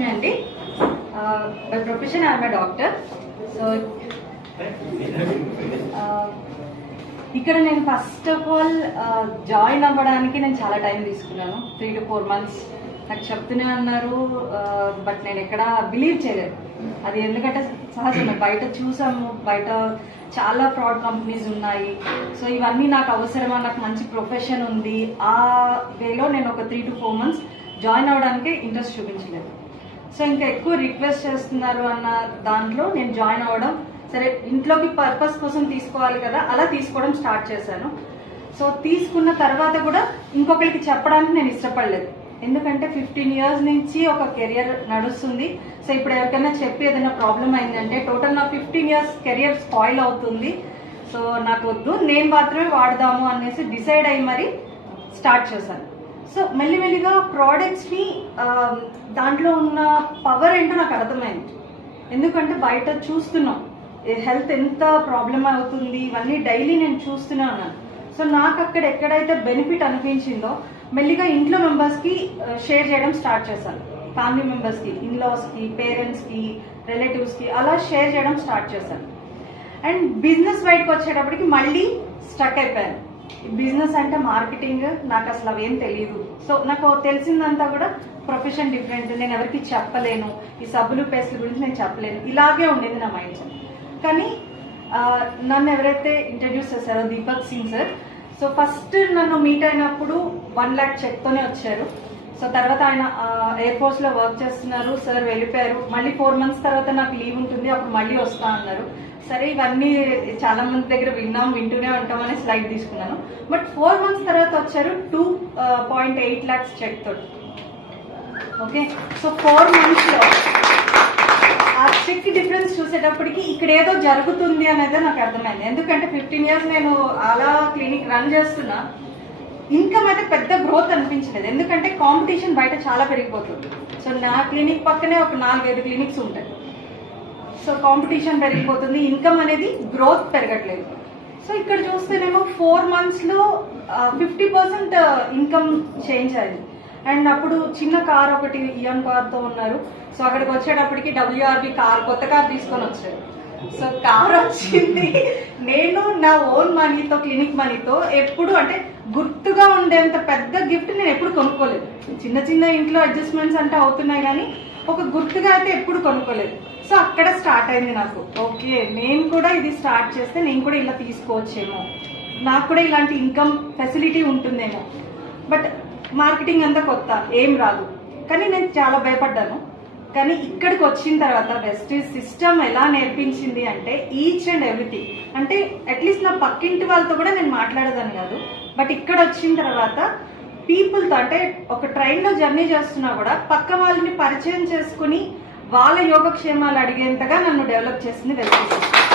Vijayalakshmi andi. By profession I am a doctor. So ఇక్కడ నేను first of all join అవ్వడానికి నేను చాలా టైం తీసుకున్నాను. 3 to 4 months నాకు చెప్తూనే అన్నారు. బట్ నేను ఎక్కడ బిలీవ్ చేయలేదు. అది ఎందుకంటే సహజమే, బయట చూసాము, బయట చాలా ఫ్రాడ్ కంపెనీస్ ఉన్నాయి. సో ఇవన్నీ నాకు అవసరమా, నాకు మంచి ప్రొఫెషన్ ఉంది, ఆ వేలో నేను ఒక 3 to 4 months జాయిన్ అవ్వడానికి ఇంట్రెస్ట్ చూపించలేదు. సో ఇంకా ఎక్కువ రిక్వెస్ట్ చేస్తున్నారు అన్న దాంట్లో నేను జాయిన్ అవ్వడం, సరే ఇంట్లోకి పర్పస్ కోసం తీసుకోవాలి కదా, అలా తీసుకోవడం స్టార్ట్ చేశాను. సో తీసుకున్న తర్వాత కూడా ఇంకొకరికి చెప్పడానికి నేను ఇష్టపడలేదు. ఎందుకంటే 15 years నుంచి ఒక కెరియర్ నడుస్తుంది. సో ఇప్పుడు ఎవరికైనా చెప్పి ఏదైనా ప్రాబ్లం అయిందంటే టోటల్ నా 15 years కెరియర్ స్పాయిల్ అవుతుంది. సో నాకు వద్దు, నేను మాత్రమే వాడదాము అనేసి డిసైడ్ అయ్యి మరి స్టార్ట్ చేశాను. సో మెల్లిమెల్లిగా ప్రోడక్ట్స్ని దాంట్లో ఉన్న పవర్ ఏంటో నాకు అర్థమైంది. ఎందుకంటే బయట చూస్తున్నాం హెల్త్ ఎంత ప్రాబ్లం అవుతుంది, ఇవన్నీ డైలీ నేను చూస్తూనే ఉన్నాను. సో నాకు అక్కడ ఎక్కడైతే బెనిఫిట్ అనిపించిందో మెల్లిగా ఇంట్లో మెంబర్స్కి షేర్ చేయడం స్టార్ట్ చేశాను. ఫ్యామిలీ మెంబర్స్కి, ఇన్లాస్కి, పేరెంట్స్కి, రిలేటివ్స్కి అలా షేర్ చేయడం స్టార్ట్ చేశాను. అండ్ బిజినెస్ వైడ్కి వచ్చేటప్పటికి మళ్ళీ స్టక్ అయిపోయాను. బిజినెస్ అంటే మార్కెటింగ్ నాకు అసలు అవేం తెలియదు. సో నాకు తెలిసిందంతా కూడా ప్రొఫెషన్ డిఫరెంట్, నేను ఎవరికి చెప్పలేను, ఈ సబ్బులు పేస్ట్ల గురించి నేను చెప్పలేను, ఇలాగే ఉండేది నా మైండ్ సెట్. కానీ నన్ను ఎవరైతే ఇంట్రడ్యూస్ చేశారో Deepak Singh sir, so first నన్ను మీట్ అయినప్పుడు 1 lakh చెక్తోనే వచ్చారు. సో తర్వాత ఆయన ఎయిర్ ఫోర్స్ లో వర్క్ చేస్తున్నారు, సార్ వెళ్ళిపోయారు. మళ్ళీ 4 months తర్వాత నాకు లీవ్ ఉంటుంది, అప్పుడు మళ్ళీ వస్తా అన్నారు. సరే ఇవన్నీ చాలా మంది దగ్గర వింటూనే ఉంటామని స్లైడ్ తీసుకున్నాను. బట్ 4 months తర్వాత వచ్చారు 2.8 lakhs చెక్ తోటి. ఓకే, సో 4 months లో ఆ చెక్ డిఫరెన్స్ చూసేటప్పటికి ఇక్కడ ఏదో జరుగుతుంది అనేది నాకు అర్థమైంది. ఎందుకంటే 15 years నేను అలా క్లినిక్ రన్ చేస్తున్నా, ఇన్కమ్ అయితే పెద్ద గ్రోత్ అనిపించలేదు. ఎందుకంటే కాంపిటీషన్ బయట చాలా పెరిగిపోతుంది. సో నా క్లినిక్ పక్కనే ఒక 4-5 క్లినిక్స్ ఉంటాయి. సో కాంపిటీషన్ పెరిగిపోతుంది, ఇన్కమ్ అనేది గ్రోత్ పెరగట్లేదు. సో ఇక్కడ చూస్తేనేమో 4 months లో 50% ఇన్కమ్ చేంజ్ అయింది. అండ్ అప్పుడు చిన్న కార్ ఒకటి ఇయాన్ కార్తో ఉన్నారు. సో అక్కడికి వచ్చేటప్పటికి WRV కార్, కొత్త కార్ తీసుకొని వచ్చారు. సో కార్ వచ్చింది. నేను నా ఓన్ మనీతో, క్లినిక్ మనీతో ఎప్పుడు అంటే గుర్తుగా ఉండేంత పెద్ద గిఫ్ట్ నేను ఎప్పుడు కొనుక్కోలేదు. చిన్న చిన్న ఇంట్లో అడ్జస్ట్మెంట్స్ అంటే అవుతున్నాయి కానీ ఒక గుర్తుగా అయితే ఎప్పుడు కొనుక్కోలేదు. సో అక్కడ స్టార్ట్ అయింది నాకు, ఓకే నేను కూడా ఇది స్టార్ట్ చేస్తే నేను కూడా ఇలా తీసుకోవచ్చేమో, నాకు కూడా ఇలాంటి ఇన్కమ్ ఫెసిలిటీ ఉంటుందేమో. బట్ మార్కెటింగ్ అంతా కొత్త, ఏం రాదు. కానీ నేను చాలా భయపడ్డాను. కానీ ఇక్కడికి వచ్చిన తర్వాత వెస్టీజ్ సిస్టమ్ ఎలా నేర్పించింది అంటే ఈచ్ అండ్ ఎవ్రీథింగ్, అంటే అట్లీస్ట్ నా పక్కింటి వాళ్ళతో కూడా నేను మాట్లాడేదాన్ని కాదు. బట్ ఇక్కడ వచ్చిన తర్వాత పీపుల్తో, అంటే ఒక ట్రైన్లో జర్నీ చేస్తున్నా కూడా పక్క వాళ్ళని పరిచయం చేసుకుని వాళ్ళ యోగక్షేమాలు అడిగేంతగా నన్ను డెవలప్ చేసింది వెస్టీజ్ సిస్టమ్.